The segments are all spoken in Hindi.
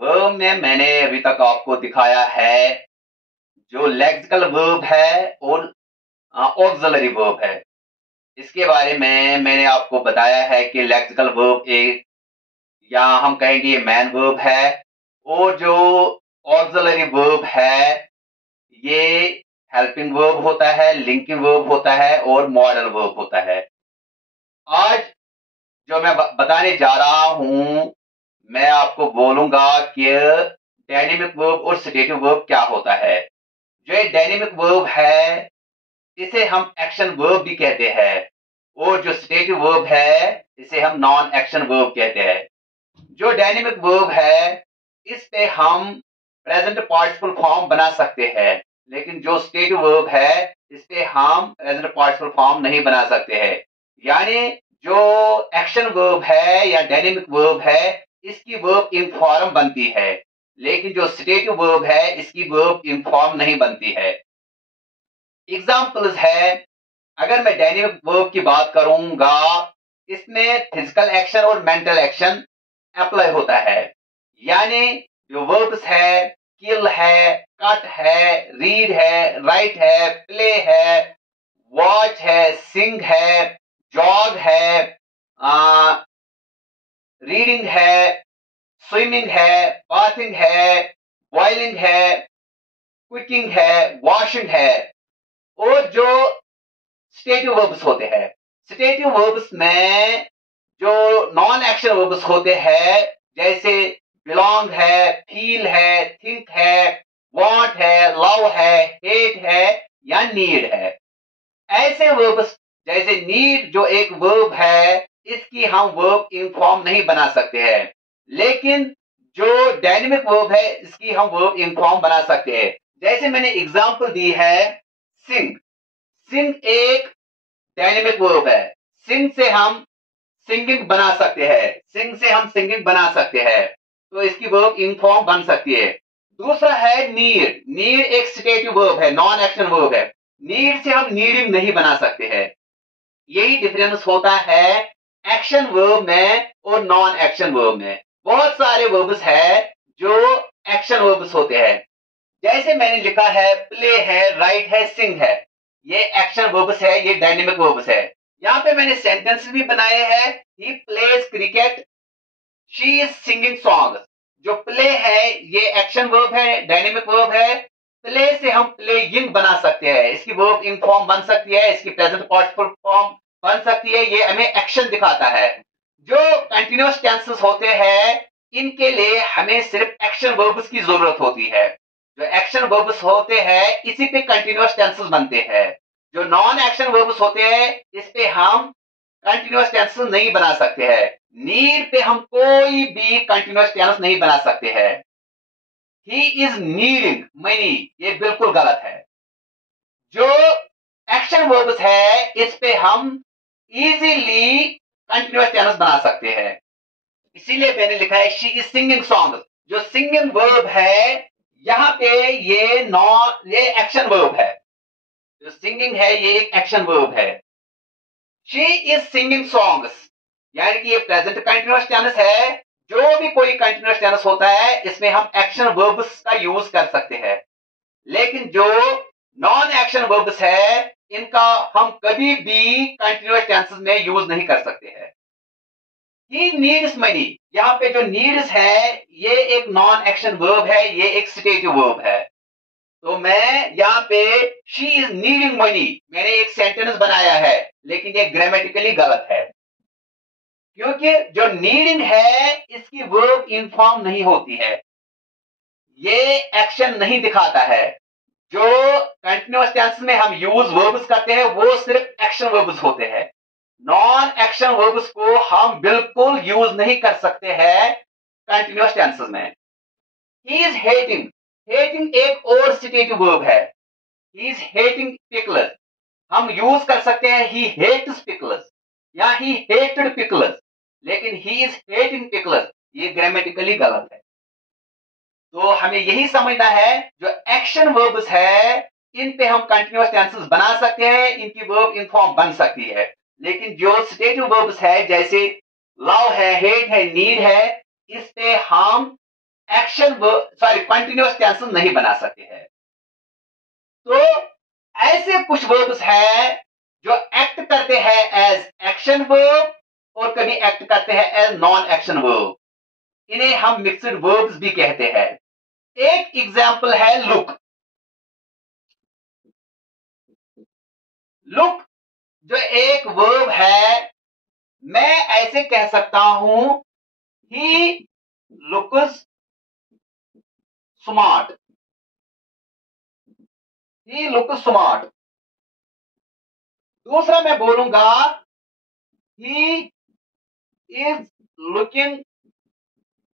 वर्ब में मैंने अभी तक आपको दिखाया है जो लेक्सिकल वर्ब है और ऑक्सिलरी वर्ब है। इसके बारे में मैंने आपको बताया है कि लेक्सिकल वर्ब एक, या हम कहेंगे ये मैन वर्ब है, और जो ऑक्सिलरी वर्ब है ये हेल्पिंग वर्ब होता है, लिंकिंग वर्ब होता है और मॉडल वर्ब होता है। आज जो मैं बताने जा रहा हूं, मैं आपको बोलूंगा कि डायनेमिक वर्ब और स्टेटिव वर्ब क्या होता है। जो ये डायनेमिक वर्ब है इसे हम एक्शन वर्ब भी कहते हैं, और जो स्टेटिव वर्ब है इसे हम नॉन एक्शन वर्ब कहते हैं। जो डायनेमिक वर्ब है इस पे हम प्रेजेंट पार्टिसिपल फॉर्म बना सकते हैं, लेकिन जो स्टेटिव वर्ब है इस पे हम प्रेजेंट पार्टिसिपल फॉर्म नहीं बना सकते हैं। यानी जो एक्शन वर्ब है या डायनेमिक वर्ब है इसकी वर्ब इन फॉर्म बनती है, लेकिन जो स्टेटिव वर्ब है इसकी वर्ब इन फॉर्म नहीं बनती है। एग्जाम्पल्स है, अगर मैं डायनेमिक वर्ब की बात करूंगा, इसमें फिजिकल एक्शन और मेंटल एक्शन अप्लाई होता है। यानी जो वर्ब्स है, किल है, कट है, रीड है, राइट है, प्ले है, वॉच है, सिंग है, जॉग है, रीडिंग है, स्विमिंग है, बाथिंग है, बॉइलिंग है, कुकिंग है, वॉशिंग है। और जो स्टेटिव वर्ब्स होते हैं, स्टेटिव वर्ब्स में जो नॉन एक्शन वर्ब्स होते हैं, जैसे बिलोंग है, फील है, थिंक है, वांट है, लव है, हेट है या नीड है। ऐसे वर्ब्स जैसे नीड जो एक वर्ब है इसकी हम वर्ब इन फॉर्म नहीं बना सकते हैं, लेकिन जो डायनेमिक वर्ब है इसकी हम वर्ब इन फॉर्म बना सकते हैं। जैसे मैंने एग्जांपल दी है सिंग। सिंग एक डायनेमिक वर्ब है। सिंग से हम सिंगिंग बना सकते हैं, सिंग से हम सिंगिंग बना सकते हैं, तो इसकी वर्ब इन फॉर्म बन सकती है। दूसरा है नीड। नीड एक स्टेटिव वर्ब है, नॉन एक्शन वर्ब है। नीड से हम नीडिंग नहीं बना सकते हैं। यही डिफरेंस होता है एक्शन वर्ब में और नॉन एक्शन वर्ब में। बहुत सारे वर्ब्स है जो एक्शन वर्ब्स होते हैं, जैसे मैंने लिखा है प्ले है, राइट है, सिंग है, ये एक्शन वर्ब्स है, ये डायनेमिक वर्ब्स है। यहाँ पे मैंने सेंटेंस भी बनाए हैं, he plays cricket, she is singing songs. जो प्ले है ये एक्शन वर्ब है, डायनेमिक वर्ब है। प्ले से हम प्लेइंग बना सकते हैं, इसकी वर्ब इन फॉर्म बन सकती है, इसकी प्रेजेंट पार्टिसिपल फॉर्म बन सकती है, ये हमें एक्शन दिखाता है। जो कंटिन्यूअस टेंसेस होते हैं इनके लिए हमें सिर्फ एक्शन वर्ब्स की जरूरत होती है। जो एक्शन वर्ब्स होते हैं इसी पे कंटिन्यूअस टेंसेस बनते हैं। जो नॉन एक्शन वर्ब्स होते हैं इस पे हम कंटिन्यूअस टेंस नहीं बना सकते हैं। नीड पे हम कोई भी कंटिन्यूअस टेंस नहीं बना सकते हैं। ही इज नीडिंग मनी, ये बिल्कुल गलत है। जो एक्शन वर्ब्स है इस पे हम इजीली कंटिन्यूअस टेंस बना सकते हैं। इसीलिए मैंने लिखा है शी इज सिंगिंग सॉन्ग। जो सिंगिंग वर्ब है यहाँ पे ये एक्शन वर्ब है। जो सिंगिंग है ये एक एक्शन वर्ब है। शी इज सिंगिंग सॉन्ग्स, यानी कि ये प्रेजेंट कंटिन्यूअस टेंस है। जो भी कोई कंटिन्यूअस टेंस होता है इसमें हम एक्शन वर्ब्स का यूज कर सकते हैं, लेकिन जो नॉन एक्शन वर्ब्स है इनका हम कभी भी कंटिन्यूअस टेंसेस में यूज नहीं कर सकते हैं। ही नीड्स मनी, यहाँ पे जो नीड्स है ये एक नॉन एक्शन वर्ब है, ये एक स्टेटिव वर्ब है। तो मैं यहाँ पे शी इज नीडिंग मनी मैंने एक सेंटेंस बनाया है, लेकिन ये ग्रामेटिकली गलत है, क्योंकि जो नीडिंग है इसकी वर्ब इन फॉर्म नहीं होती है, ये एक्शन नहीं दिखाता है। जो कंटिन्यूअस टेंस में हम यूज वर्ब्स करते हैं वो सिर्फ एक्शन वर्ब्स होते हैं। नॉन एक्शन वर्ब्स को हम बिल्कुल यूज नहीं कर सकते हैं कंटिन्यूअस टेंसेस में। ही इज हेटिंग, हेटिंग एक और स्टेटिव वर्ब है। ही इज हेटिंग पिकल्स, हम यूज कर सकते हैं ही हेट्स पिकल्स या ही हेटेड पिकल्स, लेकिन ही इज हेटिंग पिकल्स ये ग्रामेटिकली गलत है। तो हमें यही समझना है जो एक्शन वर्ब्स है इन पे हम कंटिन्यूअस टेंसेस बना सकते हैं, इनकी वर्ब इन फॉर्म बन सकती है, लेकिन जो स्टेटिव वर्ब्स है जैसे लव है, हेट है, नीड है, इस पे हम एक्शन सॉरी कंटिन्यूअस टेंस नहीं बना सकते हैं। तो ऐसे कुछ वर्ब्स हैं जो एक्ट करते हैं एज एक्शन वर्ब और कभी एक्ट करते हैं एज नॉन एक्शन वर्ब। इन्हें हम मिक्स्ड वर्ब्स भी कहते हैं। एक एग्जांपल है लुक। लुक जो एक वर्ब है, मैं ऐसे कह सकता हूं, he looks smart. He looks smart. दूसरा मैं बोलूंगा he is looking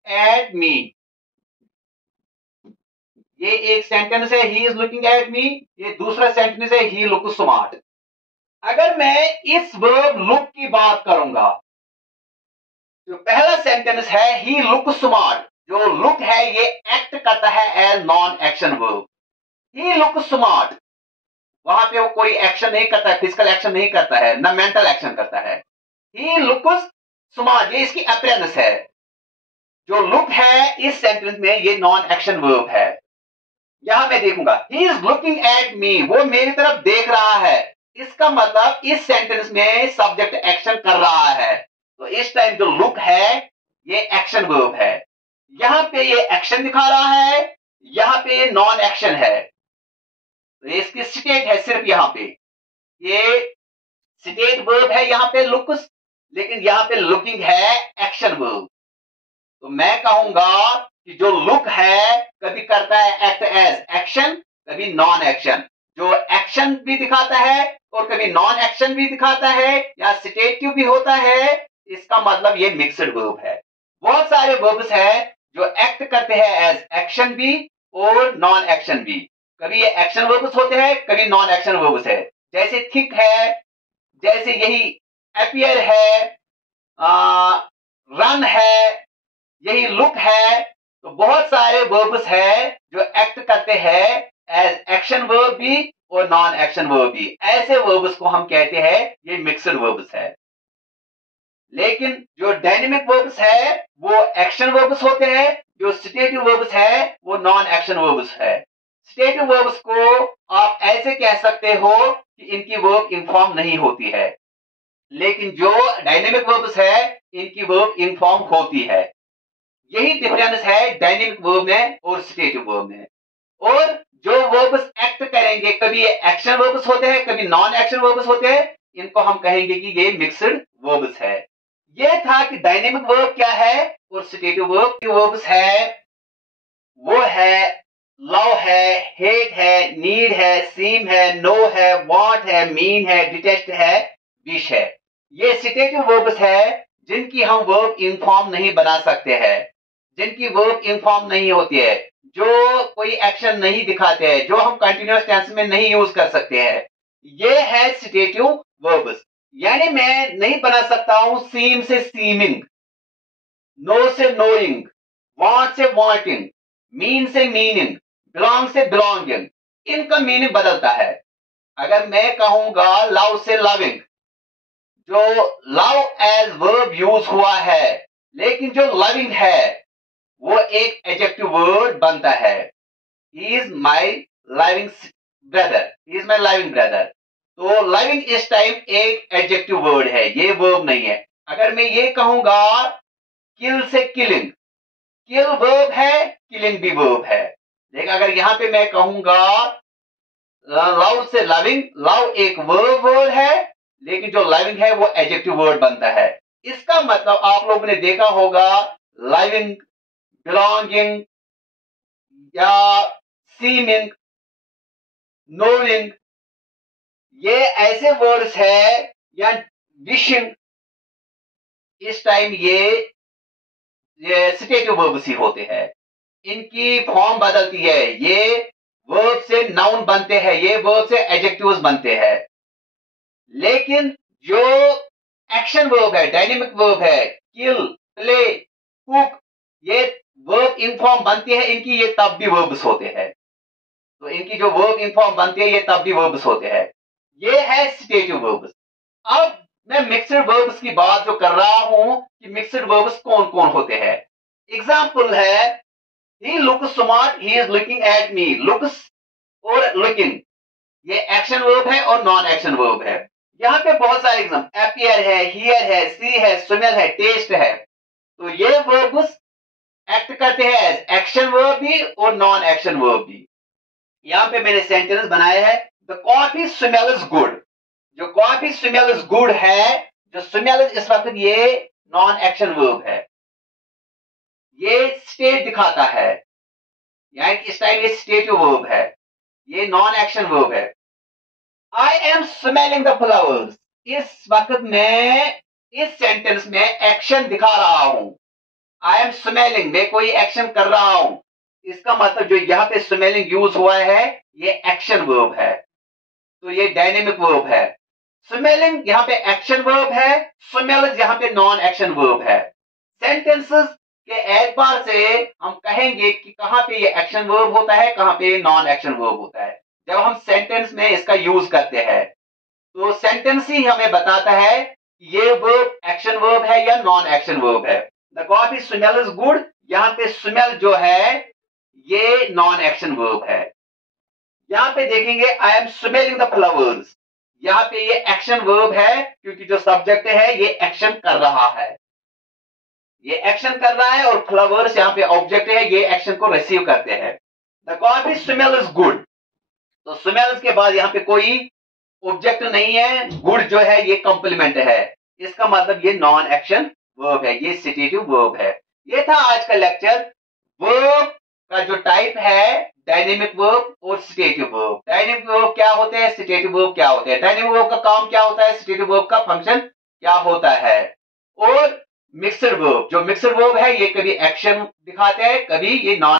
at me. ये एक सेंटेंस है, he is looking at me. ये दूसरा सेंटेंस है, ही लुक्स स्मार्ट। अगर मैं इस वर्ब लुक की बात करूंगा, जो पहला सेंटेंस है ही लुक स्मार्ट, जो लुक है ये एक्ट करता है एज नॉन एक्शन वर्ब। ही लुक स्मार्ट, वहां पे वो कोई एक्शन नहीं करता है, फिजिकल एक्शन नहीं करता है, ना मेंटल एक्शन करता है। ही लुक्स स्मार्ट, ये इसकी अपीयरेंस है। जो लुक है इस सेंटेंस में ये नॉन एक्शन वर्ब है। यहां मैं देखूंगा he is looking at me, वो मेरी तरफ देख रहा है। इसका मतलब इस सेंटेंस में सब्जेक्ट एक्शन कर रहा है। तो इस टाइम जो लुक है ये एक्शन वर्ब है। यहां पे ये एक्शन दिखा रहा है, यहां पे ये नॉन एक्शन है। तो इसकी स्टेट है सिर्फ यहां पे, ये स्टेट वर्ब है यहां पे लुक्स, लेकिन यहां पे लुकिंग है एक्शन वर्ब। तो मैं कहूंगा कि जो लुक है कभी करता है एक्ट एज एक्शन, कभी नॉन एक्शन। जो एक्शन भी दिखाता है और कभी नॉन एक्शन भी दिखाता है या स्टेटिव भी होता है, इसका मतलब ये मिक्स्ड वर्ब है। बहुत सारे वर्ब्स है जो एक्ट करते हैं एज एक्शन भी और नॉन एक्शन भी। कभी ये एक्शन वर्ब्स होते हैं, कभी नॉन एक्शन वर्ब्स है। जैसे थिंक है, जैसे यही अपीयर है, रन है, यही लुक है। तो बहुत सारे वर्ब्स है जो एक्ट करते हैं एज एक्शन वर्ब भी और नॉन एक्शन वर्ब भी। ऐसे वर्ब्स को हम कहते हैं ये मिक्स्ड वर्ब्स है। लेकिन जो डायनेमिक वर्ब्स है वो एक्शन वर्ब्स होते हैं, जो स्टेटिव वर्ब्स है वो नॉन एक्शन वर्ब्स है। स्टेटिव वर्ब्स को आप ऐसे कह सकते हो कि इनकी वर्ब इन्फॉर्म नहीं होती है, लेकिन जो डायनेमिक वर्ब्स है इनकी वर्ब इन्फॉर्म होती है। यही डिफरेंस है डायनेमिक वर्ब में और स्टेटिव वर्ब में। और जो वर्ब्स एक्ट करेंगे, कभी ये एक्शन वर्ब्स होते हैं, कभी नॉन एक्शन वर्ब्स होते हैं, इनको हम कहेंगे कि ये मिक्स्ड वर्ब्स है। ये था कि डायनेमिक वर्ब क्या है और स्टेटिव वर्ब की वर्ब्स है। वो है लव है, हेट है, नीड है, सीम है, नो है, वांट है, मीन है, डिटेस्ट है, विश है। ये स्टेटिव वर्ब्स है जिनकी हम वर्ब इनफॉर्म नहीं बना सकते हैं, जिनकी वर्ब इनफॉर्म नहीं होती है, जो कोई एक्शन नहीं दिखाते हैं, जो हम कंटिन्यूअस टेंस में नहीं यूज कर सकते हैं। ये है स्टेटिव वर्ब्स। यानी मैं नहीं बना सकता हूं सीम से सीमिंग, नो से knowing, want say wanting, mean से मीनिंग, बिलोंग से बिलोंगिंग। इनका मीनिंग बदलता है। अगर मैं कहूंगा लव से लविंग, जो लव एज वर्ब यूज हुआ है, लेकिन जो लविंग है वो एक एडजेक्टिव वर्ड बनता है। He is my loving brother, he is my loving brother. तो लविंग इस टाइम एक एडजेक्टिव वर्ड है, ये वर्ब नहीं है। अगर मैं ये कहूंगा किल से किलिंग, किल वर्ब है, किलिंग भी वर्ब है। लेकिन अगर यहां पे मैं कहूंगा लव से लविंग, लव एक वर्ड है, लेकिन जो लविंग है वो एडजेक्टिव वर्ड बनता है। इसका मतलब आप लोगों ने देखा होगा लविंग, बिलोंगिंग या सीमिंग, नोइंग, ये ऐसे वर्ड्स है, या विशिंग, इस टाइम ये स्टेटिव वर्ब्स ही होते हैं। इनकी फॉर्म बदलती है, ये वर्ब से नाउन बनते हैं, ये वर्ब से एडजेक्टिव्स बनते हैं। लेकिन जो एक्शन वर्ब है, डायनेमिक वर्ब है, किल, प्ले, कुक, ये वर्ब इन फॉर्म बनती है इनकी, ये तब भी वर्ब्स होते हैं। तो इनकी जो वर्ब इन फॉर्म बनती है ये तब भी वर्ब्स होते हैं। ये है स्टेटिव वर्ब्स। अब मैं मिक्स्ड वर्ब्स की बात जो कर रहा हूं कि मिक्स्ड वर्ब्स कौन कौन होते हैं। एग्जाम्पल है He looks smart, he is looking at me. Looks और looking ये एक्शन वर्ब है और नॉन एक्शन वर्ब है। यहाँ पे बहुत सारे एग्जाम appear है, hear है, see है, smell है, taste है। तो ये वर्ब्स एक्ट करते हैं एज एक्शन वर्ब भी और नॉन एक्शन वर्ब भी। यहाँ पे मैंने सेंटेंस बनाया है the coffee smell is good. जो कॉफी स्मेल इज गुड है, जो स्मेल इस वक्त ये नॉन एक्शन वर्ब है, ये स्टेट दिखाता है, यानी कि इस टाइम ये स्टेटिव वर्ब है, ये नॉन एक्शन वर्ब है। I am smelling the flowers, इस वक्त मैं इस सेंटेंस में एक्शन दिखा रहा हूं। आई एम स्मेलिंग, मैं कोई एक्शन कर रहा हूं, इसका मतलब जो यहाँ पे स्मेलिंग यूज हुआ है ये एक्शन वर्ब है, तो ये डायनेमिक वर्ब है। स्मेलिंग यहाँ पे एक्शन वर्ब है, स्मेल यहाँ पे नॉन एक्शन वर्ब है। सेंटेंसेस के एतबार से हम कहेंगे कि कहां पे ये एक्शन वर्ब होता है, कहां पे नॉन एक्शन वर्ब होता है। जब हम सेंटेंस में इसका यूज करते हैं तो सेंटेंस ही हमें बताता है ये वर्ब एक्शन वर्ब है या नॉन एक्शन वर्ब है। The coffee smell is good, यहाँ पे स्मेल जो है ये नॉन एक्शन वर्ब है। यहाँ पे देखेंगे I am smelling the flowers, यहाँ पे ये एक्शन वर्ब है क्योंकि जो सब्जेक्ट है ये एक्शन कर रहा है, ये एक्शन कर रहा है, और फ्लावर्स यहाँ पे ऑब्जेक्ट है, ये एक्शन को रिसीव करते हैं। The coffee smell is good, तो स्मेल के बाद यहाँ पे कोई ऑब्जेक्ट नहीं है, गुड जो है ये कॉम्प्लीमेंट है, इसका मतलब ये नॉन एक्शन वर्ब है, ये सिटेटिव वर्ब है। ये था आज का लेक्चर। वर्ब का जो टाइप है डायनेमिक वर्ब और सिटेटिव वर्ब। डायनेमिक वर्ब क्या होते हैं, सिटेटिव वर्ब क्या होते हैं, डायनेमिक वर्ब का काम क्या होता है, सिटेटिव वर्ब का फंक्शन क्या होता है। और मिक्सड वर्ब, जो मिक्सड वर्ब है ये कभी एक्शन दिखाते हैं, कभी ये नॉन